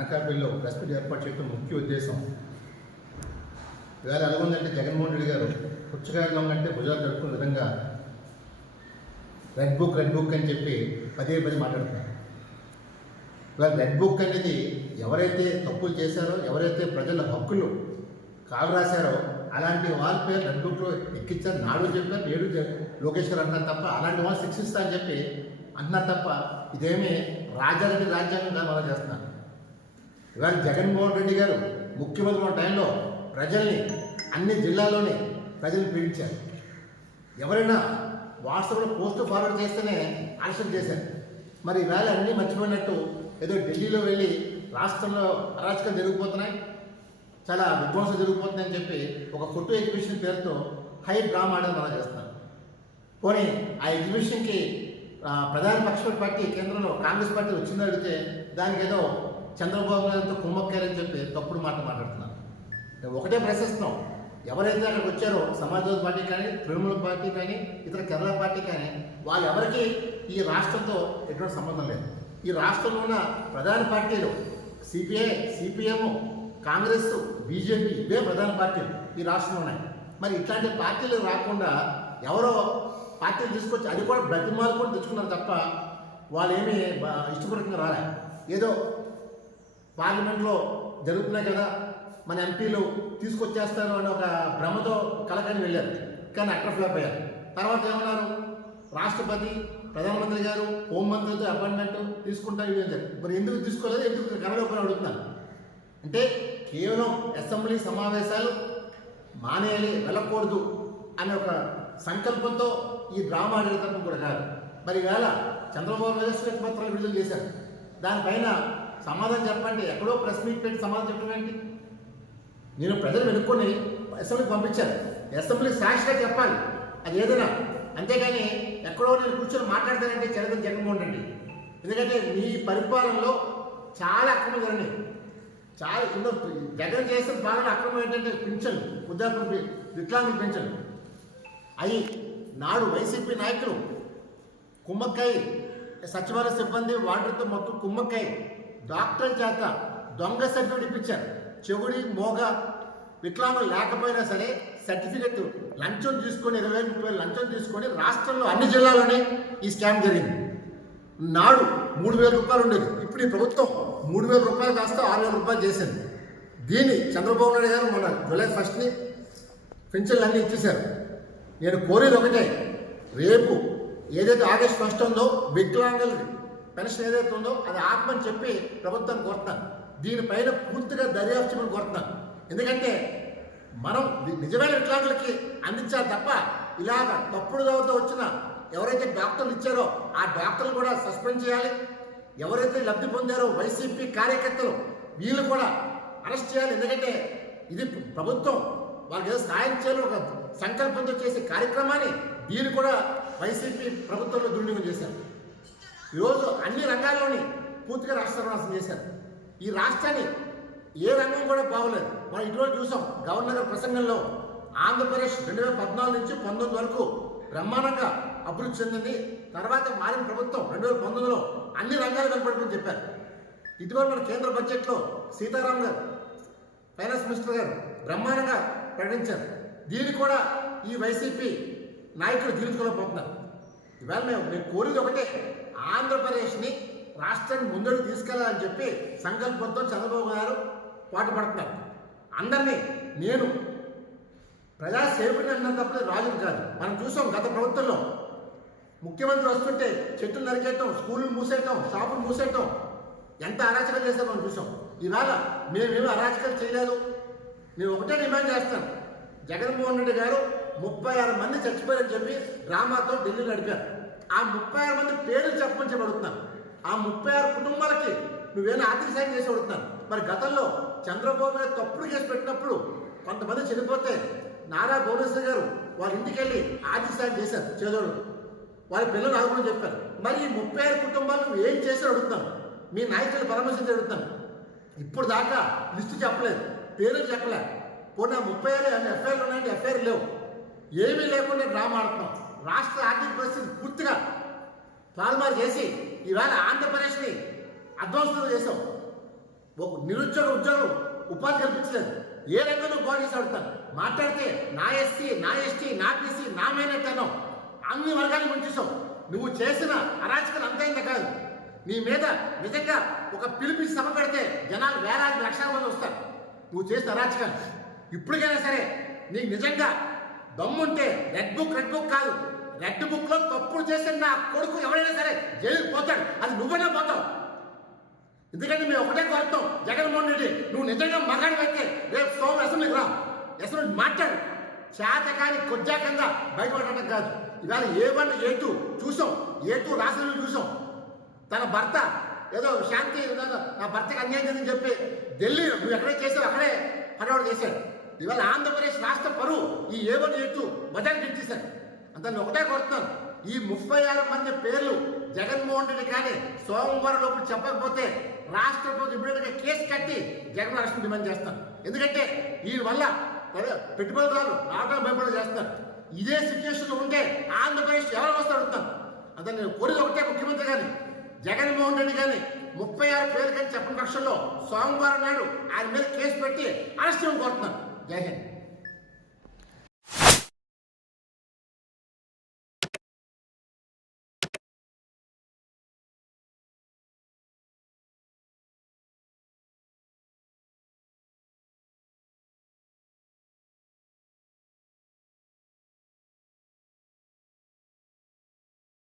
అనకాపల్లిలో press meet ఏర్పాటు చేయడం ముఖ్య ఉద్దేశం. ఇవాళ ఎలాగుందంటే జగన్మోహన్ రెడ్డి గారు పుచ్చకాయలం అంటే భుజాలు తడుపుకునే విధంగా రెడ్ బుక్ అని చెప్పి పదే మాట్లాడుతున్నారు. ఇవాళ రెడ్ బుక్ అనేది ఎవరైతే తప్పులు చేశారో, ఎవరైతే ప్రజల హక్కులు కాలు రాశారో అలాంటి వాళ్ళ పేరు రెడ్ బుక్లో ఎక్కించారు. నాడు చెప్పారు, నేడు లోకేష్ గారు అంటున్నారు తప్ప అలాంటి వాళ్ళు శిక్షిస్తా అని చెప్పి అంటున్నారు తప్ప ఇదేమీ రాజ్యారెడ్డి రాజ్యాంగంగా మనం చేస్తున్నారు. ఇవాళ జగన్మోహన్ రెడ్డి గారు ముఖ్యమంత్రి ఉన్న టైంలో ప్రజల్ని అన్ని జిల్లాల్లోని ప్రజల్ని పీడించారు. ఎవరైనా వాట్సాప్లో పోస్ట్ ఫార్వర్డ్ చేస్తేనే అరెస్ట్ చేశారు. మరి ఈవేళ అన్నీ మర్చిపోయినట్టు ఏదో ఢిల్లీలో వెళ్ళి రాష్ట్రంలో అరాచకాలు జరిగిపోతున్నాయి, చాలా విధ్వంసం జరిగిపోతుందని చెప్పి ఒక ఫోటో ఎగ్జిబిషన్ పేరుతో హై డ్రామా అనేది మనం చేస్తున్నారు. పోనీ ఆ ఎగ్జిబిషన్కి ప్రధాన పక్ష పార్టీ కేంద్రంలో కాంగ్రెస్ పార్టీ వచ్చిందో అడిగితే దానికి ఏదో చంద్రబాబు నాయుడుతో కుమ్మక్కారని చెప్పి తప్పుడు మాట్లాడుతున్నారు. ఒకటే ప్రశ్నిస్తున్నాం, ఎవరైతే అక్కడికి వచ్చారో సమాజ్వాదీ పార్టీ కానీ, తృణమూల్ పార్టీ కానీ, ఇతర కేరళ పార్టీ కానీ, వాళ్ళు ఎవరికి ఈ రాష్ట్రంతో ఎటువంటి సంబంధం లేదు. ఈ రాష్ట్రంలో ఉన్న ప్రధాన పార్టీలు సిపిఐ, సిపిఎం, కాంగ్రెస్, బీజేపీ ఇవే ప్రధాన పార్టీలు ఈ రాష్ట్రంలో ఉన్నాయి. మరి ఇట్లాంటి పార్టీలు రాకుండా ఎవరో పార్టీలు తీసుకొచ్చి అది కూడా బ్రతిమాలు కూడా తెచ్చుకున్నారు తప్ప వాళ్ళు ఏమీ ఇష్టపూర్వకంగా రాలే. ఏదో పార్లమెంట్లో జరుగుతున్నాయి కదా, మన ఎంపీలు తీసుకొచ్చేస్తారు అని ఒక భ్రమతో కలకని వెళ్ళారు, కానీ అట్టర్ ఫ్లాప్ అయ్యారు. తర్వాత ఏమన్నారు, రాష్ట్రపతి, ప్రధానమంత్రి గారు, హోంమంత్రితో అపాయింట్మెంట్ తీసుకుంటారు. మరి ఎందుకు తీసుకోలేదు, ఎందుకు కనలోపని అడుగుతున్నారు. అంటే కేవలం అసెంబ్లీ సమావేశాలు మానేయాలి, వెళ్ళకూడదు అనే ఒక సంకల్పంతో ఈ డ్రామా ఆడే తప్ప కూడా కాదు. మరి ఈవేళ చంద్రబాబు నాయుడు శ్వేతపత్రాలు విడుదల చేశారు. దానిపైన సమాధానం చెప్పండి. ఎక్కడో ప్రెస్ మీట్ పెట్టి సమాధానం చెప్పడం ఏంటి? నేను ప్రజలు వెనుక్కొని అసెంబ్లీకి పంపించాను. అసెంబ్లీ సాక్షిగా చెప్పాలి అది ఏదైనా, అంతేగాని ఎక్కడో నేను కూర్చొని మాట్లాడతానంటే చరిత్ర జగన్మోహన్ రెడ్డి. ఎందుకంటే మీ పరిపాలనలో చాలా అక్రమం జరిగినాయి. చాలా ఎన్నో జగన్ చేసిన పాలన అక్రమం ఏంటంటే పింఛన్, వృద్ధాప్య వికలాంగుల పింఛన్ అవి నాడు వైసీపీ నాయకులు కుమ్మక్కాయ, సచివాలయ సిబ్బంది వాటితో మొత్తం కుమ్మక్కాయ డాక్టర్ చేత దొంగ సర్టిఫికేట్ ఇప్పించారు. చెవుడి, మోగ వికలాంగులు లేకపోయినా సరే సర్టిఫికెట్ లంచం తీసుకొని 20,000 లంచం తీసుకొని రాష్ట్రంలో అన్ని జిల్లాలోనే ఈ స్కామ్ జరిగింది. నాడు 3,000 రూపాయలు ఉండేది, ఇప్పుడు ఈ ప్రభుత్వం 3,000 రూపాయలు కాస్త 6,000 రూపాయలు చేసింది. దీన్ని చంద్రబాబు నాయుడు గారు మన జూలై 1ని పెన్షన్లు అన్నీ ఇచ్చేశారు. నేను కోరేది ఒకటే, రేపు ఏదైతే ఆగస్టు 1 ఉందో వికలాంగుల పెన్షన్ ఏదైతే ఉందో అది ఆపమని చెప్పి ప్రభుత్వాన్ని కోరుతాను. దీనిపైన పూర్తిగా దర్యాప్తు చేయమని కోరుతున్నాను. ఎందుకంటే మనం నిజమైన వికలాంగులకి అందించాలి తప్ప ఇలాగ తప్పుడు దావతో వచ్చిన ఎవరైతే డాక్టర్లు ఇచ్చారో ఆ డాక్టర్లు కూడా సస్పెండ్ చేయాలి. ఎవరైతే లబ్ధి పొందారో వైసీపీ కార్యకర్తలు వీళ్ళు కూడా అరెస్ట్ చేయాలి. ఎందుకంటే ఇది ప్రభుత్వం వాళ్ళకి ఏదో సాయం చేయాలని ఒక సంకల్పంతో చేసే కార్యక్రమాన్ని వీళ్ళు కూడా వైసీపీ ప్రభుత్వంలో దుర్వినియోగం చేశారు. ఈరోజు అన్ని రంగాల్లోని పూర్తిగా రాష్ట్ర నాశనం చేశారు. ఈ రాష్ట్రాన్ని ఏ రంగం కూడా బాగోలేదు. మనం ఇటువంటి చూసాం గవర్నర్ గారి ప్రసంగంలో ఆంధ్రప్రదేశ్ 2014 నుంచి 19 వరకు బ్రహ్మాండంగా అభివృద్ధి చెందింది. తర్వాత మారిన ప్రభుత్వం 2019లో అన్ని రంగాలు కనపడుతుందని చెప్పారు. ఇటీవల మన కేంద్ర బడ్జెట్లో సీతారాం గారు, ఫైనాన్స్ మినిస్టర్ గారు బ్రహ్మాండంగా ప్రకటించారు. దీన్ని కూడా ఈ వైసీపీ నాయకులు జీవించుకోలేకపోతున్నారు. ఇవాళ మేము కోరేది ఒకటే, ఆంధ్రప్రదేశ్ని రాష్ట్రాన్ని ముందడుగు తీసుకెళ్లాలని చెప్పి సంకల్పంతో చంద్రబాబు గారు పాటుపడుతున్నారు. అందరినీ నేను ప్రజాసేవకుని అన్నప్పుడు రాజులు కాదు. మనం చూసాం గత ప్రభుత్వంలో ముఖ్యమంత్రి వస్తుంటే చెట్లు నరికేయటం, స్కూళ్ళు మూసేయటం, షాపులు మూసేయటం, ఎంత అరాచకం చేస్తారో మనం చూసాం. ఈవేళ మేమేమి అరాచకాలు చేయలేదు. నేను ఒకటే డిమాండ్ చేస్తాను, జగన్మోహన్ రెడ్డి గారు 36 మంది చచ్చిపోయారని చెప్పి డ్రామాతో ఢిల్లీ నడిపారు. ఆ 36 మంది పేర్లు చెప్పమని చెప్పి అడుగుతున్నాను. ఆ 36 కుటుంబాలకి నువ్వేనా ఆర్థిక సాయం చేసి అడుగుతున్నాను. మరి గతంలో చంద్రబాబు నాయుడు తప్పుడు కేసు పెట్టినప్పుడు కొంతమంది చనిపోతే నారా భువనేశ్వర్ గారు వాళ్ళ ఇంటికి వెళ్ళి ఆర్థిక సాయం చేశారు, చేదోడు వాళ్ళ పిల్లలు ఆదుకోమని చెప్పారు. మరి ఈ 36 కుటుంబాలు నువ్వు ఏం చేశారు అడుగుతాను, మీ నాయకులు పరామర్శించి అడుగుతాను. ఇప్పుడు దాకా లిస్టు చెప్పలేదు, పేర్లు చెప్పలేదు. పోనీ 36 ఎఫ్ఐఆర్లు ఉన్నాయంటే ఎఫ్ఐఆర్ లేవు, ఏమీ లేకుండా డ్రామా ఆడుతున్నాం. రాష్ట్ర ఆర్థిక పరిస్థితి పూర్తిగా తారుమారు చేసి ఈవేళ ఆంధ్రప్రదేశ్ని అధ్వంసం చేసాం. ఒక నిరుద్యోగ ఉద్యోగం ఉపాధి కల్పించలేదు. ఏ రంగంలో బాగు చేసి అడుగుతాను. మాట్లాడితే నా ఎస్సీ, నా ఎస్టీ, నా బీసీ, నా మైనార్టీ అన్నావు. అన్ని వర్గాలు ముంచేసావు. నువ్వు చేసిన అరాచకాలు అంతైందా కాదు. నీ మీద నిజంగా ఒక పిలిపించి సభ పెడితే జనాలు వేలాది లక్షల మంది వస్తారు. నువ్వు చేసిన అరాచకాలు ఇప్పటికైనా సరే నీకు నిజంగా దమ్ముంటే రెడ్ బుక్ కాదు, రెడ్ బుక్లో తప్పులు చేసిన నా కొడుకు ఎవరైనా సరే జైలుకి పోతాడు. అది నువ్వైనా పోతావు. ఎందుకంటే మేము ఒకటే కోరుతాం, జగన్మోహన్ రెడ్డి నువ్వు నిజంగా మగాడు అయితే రేపు సోమవారం అసెంబ్లీకి రా, అసెంబ్లీ మాట్లాడు. చేతకాని కొద్దాకంగా బయటపడటం కాదు. ఇవాళ A1 A2 చూసాం, A2 రాష్ట్రంలో చూసాం. తన భర్త ఏదో శాంతి నా భర్తకి అన్యాయం చేసిందని చెప్పి ఢిల్లీ నువ్వు ఎక్కడే చేసావు అక్కడే పర్వాడు చేశాడు. ఇవాళ ఆంధ్రప్రదేశ్ రాష్ట్ర పరువు ఈ A1 A2 బజార్కి ఇచ్చేశారు. అంత నేను ఒకటే కోరుతున్నాను, ఈ 36 మంది పేర్లు జగన్మోహన్ రెడ్డి కానీ సోమవారం లోపల చెప్పకపోతే రాష్ట్ర ప్రభుత్వం ఇమ్మీడియట్గా కేసు కట్టి జగన్ అరెస్ట్ డిమాండ్ చేస్తాను. ఎందుకంటే ఈ వల్ల పెట్టుబడిదారులు రావడం భయపడి చేస్తారు. ఇదే సిచ్యువేషన్లో ఉంటే ఆంధ్రప్రదేశ్ ఎవరు వస్తారు అడుగుతాను. అతను నేను కోరిక ఒకటే, ముఖ్యమంత్రి కానీ జగన్మోహన్ రెడ్డి కానీ 36 పేర్లు కానీ చెప్పని పక్షంలో సోమవారం నాడు ఆయన మీద కేసు పెట్టి అరెస్ట్ చేయడం కోరుతున్నాను. జై హింద్.